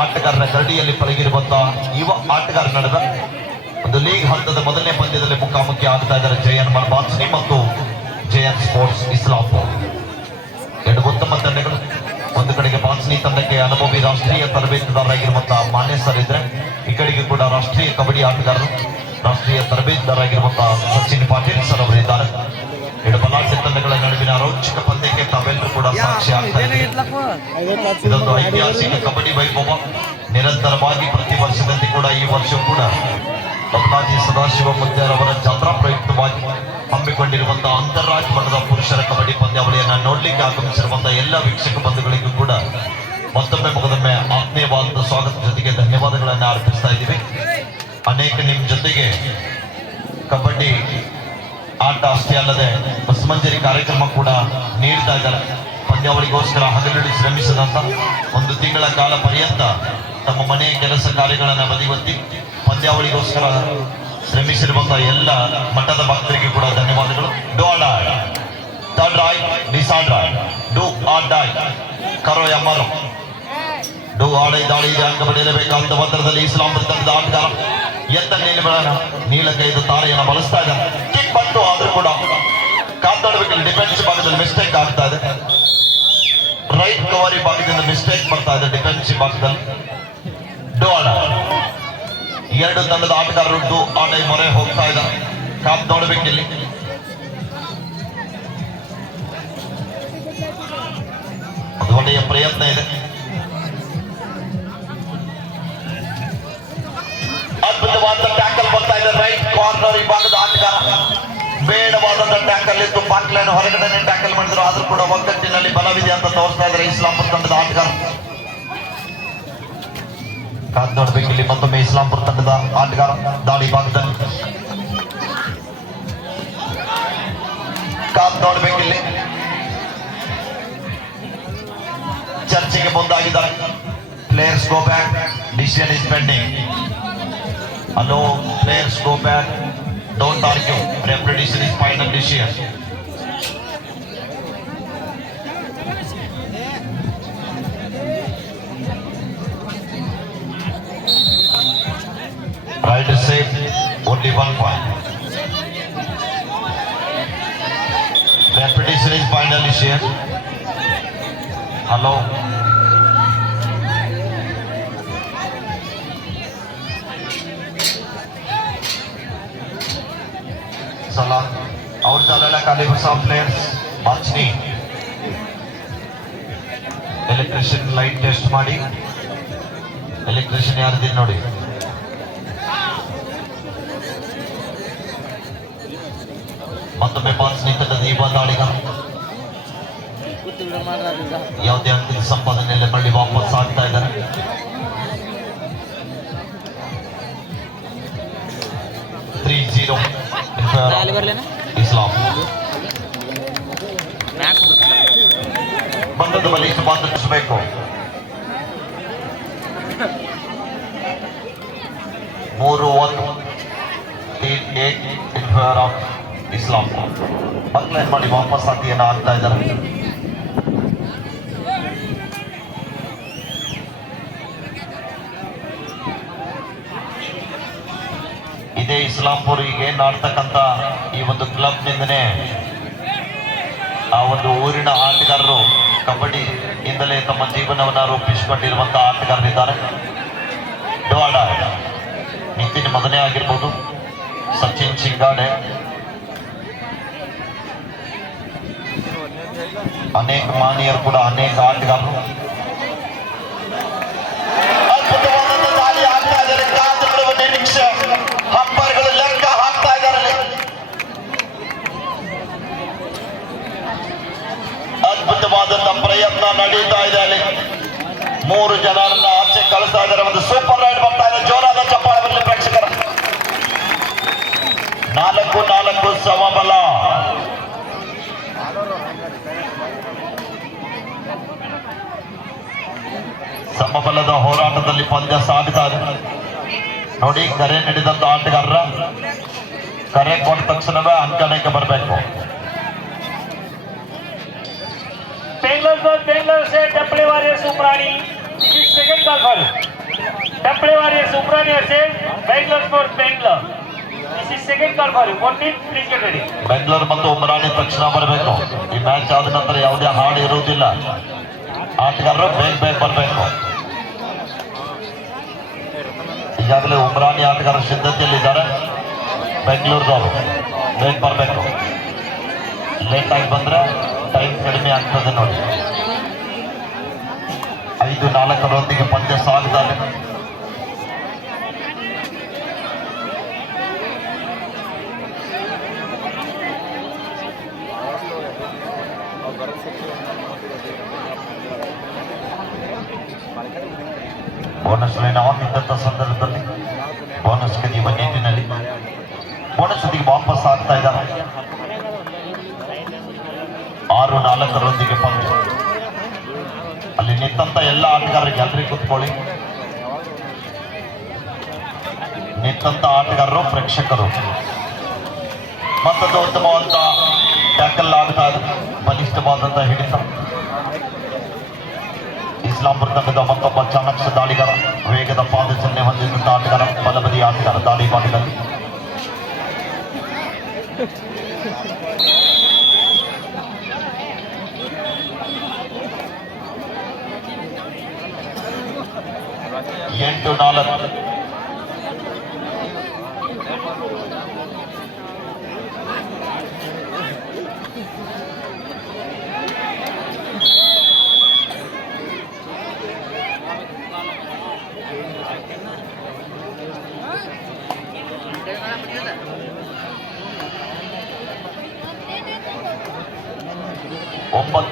ಆಟಗಾರರ ಗರಡಿಯಲ್ಲಿ ಪಳಗಿರುವಂತಹ ಯುವ ಆಟಗಾರ ನಡೆದ ಒಂದು ಲೀಗ್ ಹಂತದ ಮೊದಲನೇ ಪಂದ್ಯದಲ್ಲಿ ಮುಖಾಮುಖಿ ಆಗ್ತಾ ಇದ್ದಾರೆ ಜಯನ್ ಬಾಚ್ನಿ ಮತ್ತು ಜಯನ್ ಸ್ಪೋರ್ಟ್ಸ್ ಇಸ್ಲಾಂಪುರ್. ಎರಡು ಉತ್ತಮ ತಂಡಗಳು. ಒಂದು ಕಡೆಗೆ ಬಾಚ್ನಿ ತಂಡಕ್ಕೆ ಅನುಭವಿ ರಾಷ್ಟ್ರೀಯ ತರಬೇತುದಾರರಾಗಿರುವಂತಹ ಮಾನ್ಯ ಸರ್ ಇದ್ರೆ, ಈ ಕಡೆಗೆ ಕೂಡ ರಾಷ್ಟ್ರೀಯ ಕಬಡ್ಡಿ ಆಟಗಾರರು ರಾಷ್ಟ್ರೀಯ ತರಬೇತುದಾರರಾಗಿರುವಂತಹ ಸಚಿನ್ ಪಾಟೀಲ್ ಸರ್ ಅವರಿದ್ದಾರೆ. ಎರಡು ಬಲಾಢ್ಯ ತಂಡಗಳ ನಡುವಿನ ರೋಚಕ ಪಂದ್ಯಕ್ಕೆ ತಾವೆಲ್ಲರೂ ಕೂಡ ಸಾಕ್ಷಿ ಆಗ್ತಾರೆ. ಇದೊಂದು ಐತಿಹಾಸಿಕ ಕಬಡ್ಡಿ ವೈಭವ ನಿರಂತರವಾಗಿ ಪ್ರತಿ ವರ್ಷದಂತೆ ಕೂಡ ಈ ವರ್ಷ ಕೂಡ ಬದಲಾಜಿ ಸದಾಶಿವ ಮುದ್ಯಾರವರ ಜಾತ್ರಾ ಪ್ರಯುಕ್ತವಾಗಿ ಹಮ್ಮಿಕೊಂಡಿರುವಂತಹ ಅಂತಾರಾಜ್ಯ ಮಟ್ಟದ ಪುರುಷರ ಕಬಡ್ಡಿ ಪಂದ್ಯಾವಳಿಯನ್ನ ನೋಡ್ಲಿಕ್ಕೆ ಆಗಮಿಸಿರುವಂತಹ ಎಲ್ಲ ವೀಕ್ಷಕ ಬಂಧುಗಳಿಗೂ ಕೂಡ ಮತ್ತೊಮ್ಮೆ ಮುಖದೊಮ್ಮೆ ಆತ್ಮೀಯವಾದ ಸ್ವಾಗತ ಜೊತೆಗೆ ಧನ್ಯವಾದಗಳನ್ನ ಅರ್ಪಿಸ್ತಾ ಇದ್ದೀವಿ. ಅನೇಕ ನಿಮ್ ಜೊತೆಗೆ ಕಬಡ್ಡಿ ಆಟ ಅಷ್ಟೇ ಅಲ್ಲದೆ ಬಸಮಂಜರಿ ಕಾರ್ಯಕ್ರಮ ಕೂಡ ನೀಡ್ತಾ ಇದ್ದಾರೆ. ಪಂದ್ಯಾವಳಿಗೋಸ್ಕರ ಹಗಲಿರುಳು ಶ್ರಮಿಸದಂತ ಒಂದು ತಿಂಗಳ ಕಾಲ ಪರ್ಯಂತ ತಮ್ಮ ಮನೆಯ ಕೆಲಸ ಕಾರ್ಯಗಳನ್ನ ಬದಿಗೊತ್ತಿ ಪಂದ್ಯಾವಳಿಗೋಸ್ಕರ ಶ್ರಮಿಸಿರುವಂತಹ ಎಲ್ಲ ಮಠದ ಭಕ್ತರಿಗೆ ಕೂಡ ಧನ್ಯವಾದಗಳು. Do or die, third raid, ಡಿಸಾರ್ಡ್ ರಾಯ್, ಡೂ ಆರ್ ಡೈ, ಕರೋ ಎಮ್ಮರು, ಡೂ ಆಡೈ ದಾಳಿ ಅಂಕ ಪಡೆಯಲೇಬೇಕಾದ ಒತ್ತಡದಲ್ಲಿ ಇಸ್ಲಾಂಪುರ ತಂಡದ ಆಟಗಾರ ಎತ್ತ ನೀಲಕೈದು ತಾರೆಯನ್ನು ಬಳಸ್ತಾ ಇದ್ದಾರೆ. ಕಿಕ್ ಬಂತು ಆದ್ರೂ ಕೂಡ ಕಾಪಾಡಬೇಕಲ್ಲಿ ಡಿಫೆನ್ಸ್ ಭಾಗದಲ್ಲಿ ಮಿಸ್ಟೇಕ್ ಆಗ್ತಾ ಇದೆ. ರೈಟ್ ಕವರಿ ಭಾಗದಿಂದ ಮಿಸ್ಟೇಕ್ ಬರ್ತಾ ಇದೆ ಡಿಫೆನ್ಸಿವ್ ಭಾಗದಲ್ಲಿ. Do or dye. ಎರಡು ತಂಡದ ಆಟಗಾರರು ಡೂ ಆರ್ ಡೈ ಮೊರೆ ಹೋಗ್ತಾ ಇದ್ದಾರೆ. ಕಾಪ್ ನೋಡಬೇಕಿಲ್ಲಿ. ಅದು ಒಳ್ಳೆಯ ಪ್ರಯತ್ನ ಇದೆ. ಅದ್ಭುತವಾದ ಟ್ಯಾಕಲ್ ಬರ್ತಾ ಇದೆ ರೈಟ್ ಕಾರ್ನರ್ ವಿಭಾಗದ ಆಟಗಾರ. ಬೇಡವಾದಂತ ಟ್ಯಾಕಲ್ ಇತ್ತು. ಬಾಕ್ಲೈನ್ ಹೊರಗಡೆ ಟ್ಯಾಕಲ್ ಮಾಡಿದ್ರು, ಆದ್ರೂ ಕೂಡ ಒಗ್ಗಟ್ಟಿನಲ್ಲಿ ಬಲವಿದೆ ಅಂತ ತೋರಿಸ್ತಾ ಇದ್ದಾರೆ ಇಸ್ಲಾಂಪುರ ತಂಡದ ಆಟಗಾರ. ಕಾದ್ ನೋಡ್ಬೇಕು ಇಲ್ಲಿ ಮತ್ತೊಮ್ಮೆ ಇಸ್ಲಾಂಪುರ ತಂಡದ ಆಟಗಾರ ದಾಳಿ ಭಾಗದಲ್ಲಿ. ಕಾದ್ ನೋಡ್ಬೇಕಿಲ್ಲಿ ಚರ್ಚೆಗೆ ಮುಂದಾಗಿದ್ದಾರೆ. Players go back, decision is pending. Hello, players go back. Don't argue. Referee decision is final decision. Right is safe. Only 1 point. Referee decision is final decision. Hello. और चालेला खाली बसा प्लेयर्स बाचनी ಎಲೆಕ್ಟ್ರಿಷಿಯನ್ ಲೈಟ್ ಟೆಸ್ಟ್ ಮಾಡಿ. Electrician ಯಾರಿದ್ದೀನಿ ನೋಡಿ. ಮತ್ತೊಮ್ಮೆ ಬಾಚ್ನಿ ತಂಡದ ಈ ದಾಳಿಗ ಯಾವುದೇ ಅಂತಿಮ ಸಂಪಾದನೆಯಲ್ಲಿ ಮರಳಿ ವಾಪಸ್ ಆಗ್ತಾ ಇದ್ದಾರೆ. ಇಸ್ಲಾಂ ಬಂದದ ಬಲಿ ಸಂಪಾದಿಸಬೇಕು. 3-1 ಇನ್ ಫೇವರ್ ಆಫ್ ಇಸ್ಲಾಂ. ಬಕ್ಲೈನ್ ಮಾಡಿ ವಾಪಸ್ ಹಾಕಿಯನ್ನ ಆಗ್ತಾ ಇದ್ದಾರೆ. ಇದೇ ಇಸ್ಲಾಂಪುರ್ ಈಗ ಏನ್ ಆಡ್ತಕ್ಕಂತ ಈ ಒಂದು ಕ್ಲಬ್ ನಿಂದನೇ ಆ ಒಂದು ಊರಿನ ಆಟಗಾರರು ಕಬಡ್ಡಿ ಇಂದಲೇ ತಮ್ಮ ಜೀವನವನ್ನ ರೂಪಿಸಿಕೊಂಡಿರುವಂತಹ ಆಟಗಾರರಿದ್ದಾರೆ. ಡೋಡ ನಿತಿನ್ ಮಗನೇ ಆಗಿರ್ಬೋದು, ಸಚಿನ್ ಸಿಂಗಾಡೆ, ಅನೇಕ ಮಾನಿಯರು ಕೂಡ ಅನೇಕ ಆಟಗಾರರು. ಅದ್ಭುತವಾದಂತಹ ದಾಳಿ ಆಗ್ತಾ ಇದ್ದಾರೆ. ಕಾದು ಬಿಡುವ ನಿರೀಕ್ಷೆ ಹಂಪರ್ಗಳು ಲೆಕ್ಕ ಹಾಕ್ತಾ ಇದ್ದಾರೆ. ಅದ್ಭುತವಾದಂತಹ ಪ್ರಯತ್ನ ನಡೀತಾ ಇದೆ. ಅಲ್ಲಿ 3 ಜನರನ್ನ ಆಚೆ ಕಳಿಸ್ತಾ ಇದ್ದಾರೆ. ಒಂದು ಸೂಪರ್ ರೈಡ್ ಬರ್ತಾ ಇದೆ. ಜೋರಾದ ಚಪ್ಪಾಳೆ ಬರಲಿ ಪ್ರೇಕ್ಷಕರ. 4-4 ಸಮಬಲ. ಸಮಬಲದ ಹೋರಾಟದಲ್ಲಿ ಪಂದ್ಯ ಸಾಗ್ತಾ ಇದೆ ನೋಡಿ. ಕರೆ ನೀಡಿದಂತ ಆಟಗಾರರ ಕರೆ ಕೊಟ್ಟ ತಕ್ಷಣವೇ ಅಂಕಣಕ್ಕೆ ಬರಬೇಕು. बेंगलोर से डपले वाले सुप्राणी This is second call for you. Temple Warriors Umrani versus Bangalore Sports Bangalore. This is second call for you. 14, please get ready. Bengaluru ಮತ್ತು ಉಮರಾಣಿ ತಕ್ಷಣ ಬರಬೇಕು. ಈ ಮ್ಯಾಚ್ ಆದ ನಂತರ ಯಾವುದೇ ಹಾಡು ಇರುವುದಿಲ್ಲ. ಆಟಗಾರರು ಬೇಗ ಬರಬೇಕು. ಈಗಾಗಲೇ ಉಮರಾಣಿ ಆಟಗಾರರ ಸಿದ್ಧತೆಯಲ್ಲಿದ್ದಾರೆ. ಬೆಂಗಳೂರದವರು ಬೇಗ ಬರಬೇಕು. ಲೇಟ್ ಆಗಿ ಬಂದ್ರೆ ಟೈಮ್ ಕಡಿಮೆ ಆಗ್ತದೆ ನೋಡಿ. 5-4 ಪಂದ್ಯ ಸಾಗಿದ್ದಾರೆ. ಬೋನಸ್ ಲೈನ್ ಆನ್ ಇದ್ದಂಥ ಸಂದರ್ಭದಲ್ಲಿ ಬೋನಸ್ ಕದಿಯುವ ನಿಟ್ಟಿನಲ್ಲಿ ಬೋನಸ್ ಜೊತೆಗೆ ವಾಪಸ್ ಆಗ್ತಾ ಇದ್ದಾರೆ. 6-4 ಪಂದ್ಯ. ಅಲ್ಲಿ ನಿಂತ ಎಲ್ಲ ಆಟಗಾರರಿಗೆ ಎಲ್ರಿಗೂ ಕೂತ್ಕೊಳ್ಳಿ. ನಿಂತ ಆಟಗಾರರು ಪ್ರೇಕ್ಷಕರು ಮತ್ತೊಂದು ಉತ್ತಮವಾದ ಟ್ಯಾಕಲ್ ಆಗ್ತಾ ಇದೆ. ಬಲಿಷ್ಠವಾದಂತಹ ಹಿಡಿತ. ಇಸ್ಲಾಂಪುರ ತಂಡದ ಮತ್ತೊಬ್ಬ ಚಾಣಕ್ಯ ದಾಳಿಗಾರ, ವೇಗದ ಪಾದಚಲನೆ ಹೊಂದಿದಂತಹ ಆಟಗಾರ, ಬಲಬದಿ ಆಟಗಾರ ದಾಳಿ ಮಾಡಿದಲ್ಲಿ. ಎಂಟು 4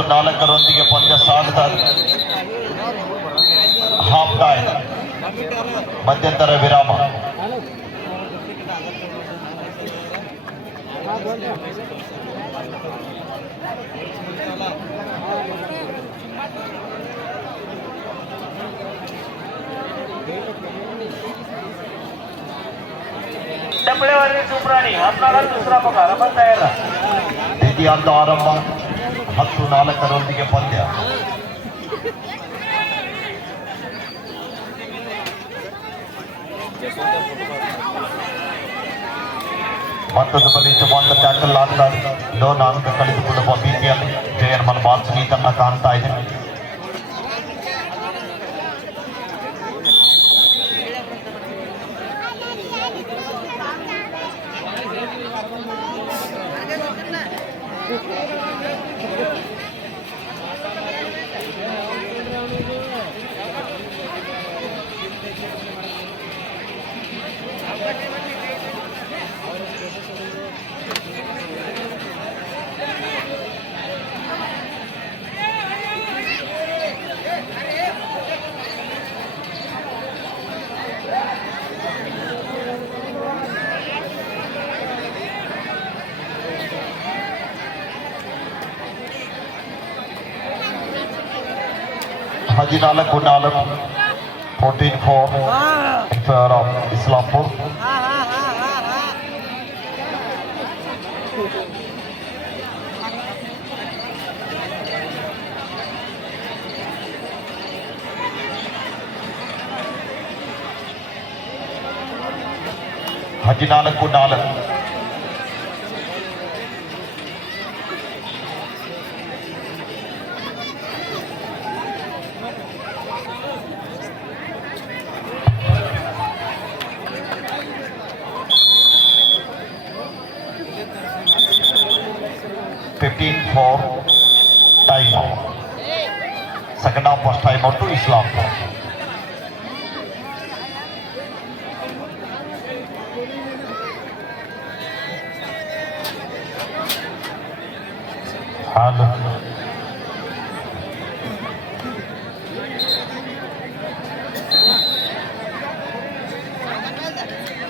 9-4 ಪಂದ್ಯ ಸಾಗ್ತಾ ಇದೆ. ಹಾಫ್ ಟೈಮ್, ಮಧ್ಯಂತರ ವಿರಾಮ. Temple Warriors Umrani, अपना दूसरा पकड़, अपन तैयार रहा. ದ್ವಿತೀಯಾರ್ಧ ಆರಂಭ. 10-4 ಪಂದ್ಯ. ಮತ್ತೊಂದು ಬಲಿಷ್ಠವಾದ ಟ್ಯಾಕಲ್ ಆಗ್ತಾ ಇದೆ. ಲೋನ್ ಅಂಕ ಕಳೆದುಕೊಳ್ಳುವ ಭೀತಿಯಲ್ಲಿ ಜಯನ್ ಬಾಲ್ಸನಿ ತನ್ನ ಕಾಣ್ತಾ ಇದೆ. Haji 4-4, 14-4 in favor of Islampur. Haji 4-4. Time out. Second half was time out to Islampur. And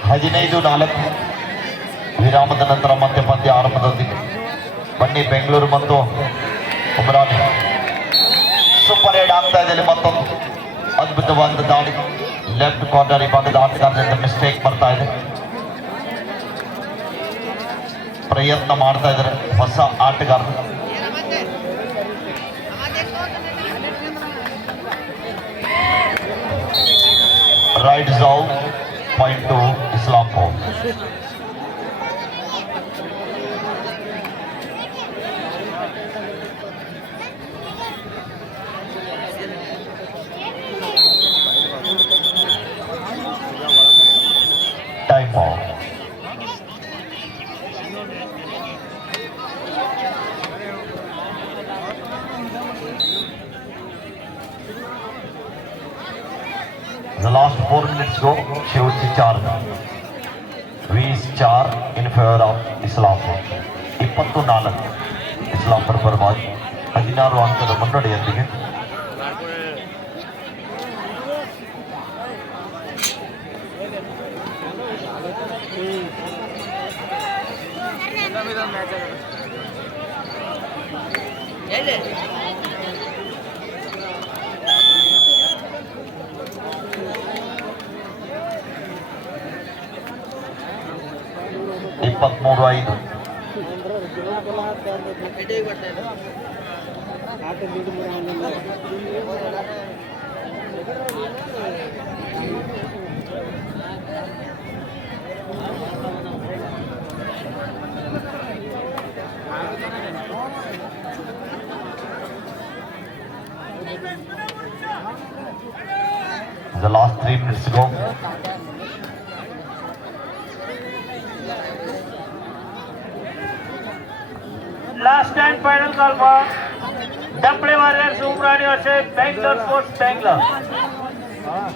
15-4 ವಿರಾಮದ ನಂತರ ಮತ್ತೆ ಪಂದ್ಯ ಆರಂಭದೊಂದಿಗೆ ಬನ್ನಿ. ಬೆಂಗಳೂರು ಮತ್ತು ಉಮರಾಣಿ ಸೂಪರ್ ಹೇಡ್ ಆಗ್ತಾ ಇದೆ. ಮತ್ತೊಂದು ಅದ್ಭುತವಾದ ದಾಳಿ. ಲೆಫ್ಟ್ ಕಾರ್ನರ್ ವಿಭಾಗದ ಆಟಗಾರರಿಂದ ಮಿಸ್ಟೇಕ್ ಬರ್ತಾ ಇದೆ. ಪ್ರಯತ್ನ ಮಾಡ್ತಾ ಇದ್ದಾರೆ ಹೊಸ ಆಟಗಾರರು. rides out, point to Islampur. Time out. The last 4 minutes go, शेवटची 4 20-4 in favor of Islampur. 24 Islampur ಪರವಾಗಿ 16 ಅಂಕದ ಮುನ್ನಡೆಯೊಂದಿಗೆ ಇಪ್ಪತ್ಮೂರು 5 The last 3 minutes to go. Last and final call for Daple Warriors Umrani versus Bangalore Sports Bangalore.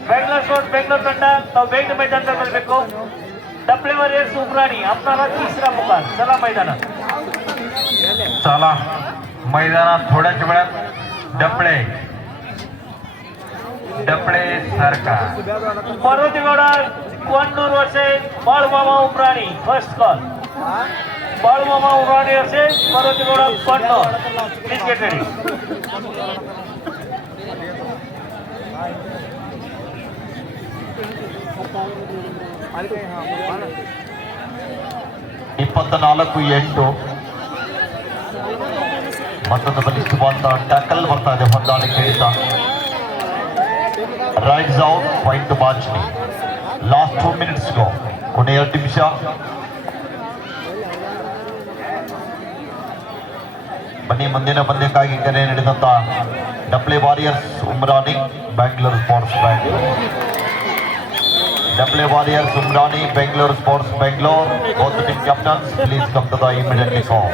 Bangalore Sports Bangalore ತಂಡ ತಾವು ಬೇಗ मैदान ಬರಬೇಕು. Daple Warriors Umrani आपणाला तिसरा मुकाल. चला मैदान. चला मैदानात थोड्याच वेळात डपळे सरकार Parvatigouda Kondur versus Balumama Umrani first call. Balumama Umrani versus Parvatigouda Kondur. Please get ready. ಇಪ್ಪತ್ನಾಲ್ಕು 8 ಮತ್ತೊಂದು ಬಲಿಷ್ಠವಾದ ಟ್ಯಾಕಲ್ ಬರ್ತಾ ಇದೆ ಹೊಂದಾಣಿಕೆ ಹಿಡಿತ ರೈಡ್ಸ್ ಔಟ್ ಪಾಯಿಂಟ್ ಟು ಬಾಚ್ನಿ ಲಾಸ್ಟ್ 2 minutes ಗೋ ಕೊನೆಯ 2 ನಿಮಿಷ ಬನ್ನಿ ಮುಂದಿನ ಪಂದ್ಯಕ್ಕಾಗಿ ಕರೆ ನೀಡಿದಂತ W Warriors Umrani Bangalore sports Bangalore Double Warriors Umrani, Bangalore Sports Bangalore. Both the team captains, please come to the immediately call.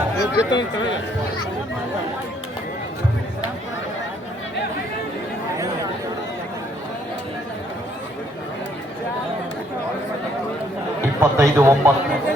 ಇಪ್ಪತ್ತೈದು 9